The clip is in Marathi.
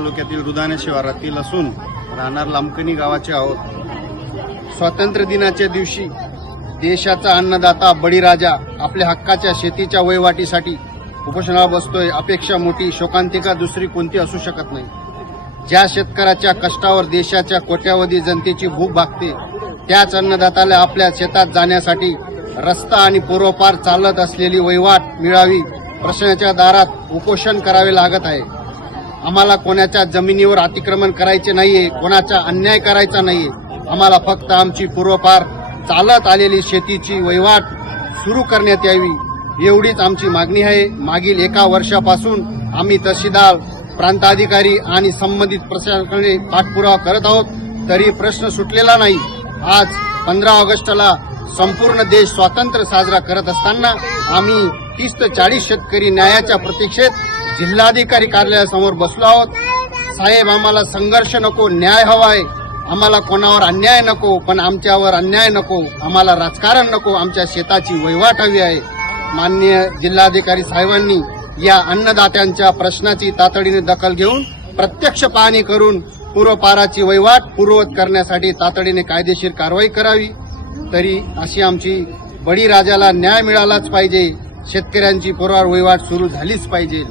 तालुक्यातील रुदाणे शिवारातील असून राहणार लांबकणी गावाचे आहोत। स्वातंत्र्य दिनाच्या दिवशी देशाचा अन्नदाता बळीराजा आपल्या हक्काच्या शेतीच्या वहिवाटीसाठी उपोषणाला बसतोय। अपेक्षा मोठी, शोकांतिका दुसरी कोणती असू शकत नाही। ज्या शेतकऱ्याच्या कष्टावर देशाच्या कोट्यावधी जनतेची भूक भागते, त्याच अन्नदात्याला आपल्या शेतात जाण्यासाठी रस्ता आणि पूर्वपार चालत असलेली वहिवाट मिळावी, प्रशासनाच्या दारात उपोषण करावे लागत आहे। आम्हाला कोणाच्या जमिनीवर अतिक्रमण करायचे नाहीये, कोणाचा अन्याय करायचा नाहीये। आम्हाला फक्त आमची पूर्वपार चालत आलेली शेतीची वहिवाट सुरू करण्यात यावी, एवढीच आमची मागणी आहे। मागील 1 वर्षापासून आम्ही तहसीलदार, प्रांताधिकारी आणि संबंधित प्रशासनाकडे पाठपुरावा करत आहोत, तरी प्रश्न सुटलेला नाही। आज 15 ऑगस्टला संपूर्ण देश स्वातंत्र्य साजरा करत असताना आम्ही 30 ते 40 शेतकरी न्यायाच्या प्रतीक्षेत जिल्हाधिकारी कार्यालयासमोर बसलो आहोत। साहेब, आम्हाला संघर्ष नको, न्याय हवा आहे। आम्हाला कोणावर अन्याय नको, पण आमच्यावर अन्याय नको। आम्हाला राजकारण नको, आमच्या शेताची वहिवाट हवी आहे। माननीय जिल्हाधिकारी साहेबांनी या अन्नदात्यांच्या प्रश्नाची तातडीने दखल घेऊन प्रत्यक्ष पाहणी करून पूर्वपाराची वहिवाट पूर्ववत करण्यासाठी तातडीने कायदेशीर कारवाई करावी। तरी अशी आमची बळीराजाला न्याय मिळालाच पाहिजे। शेतकऱ्यांची पूर्वपार वहिवाट सुरू झालीच पाहिजे।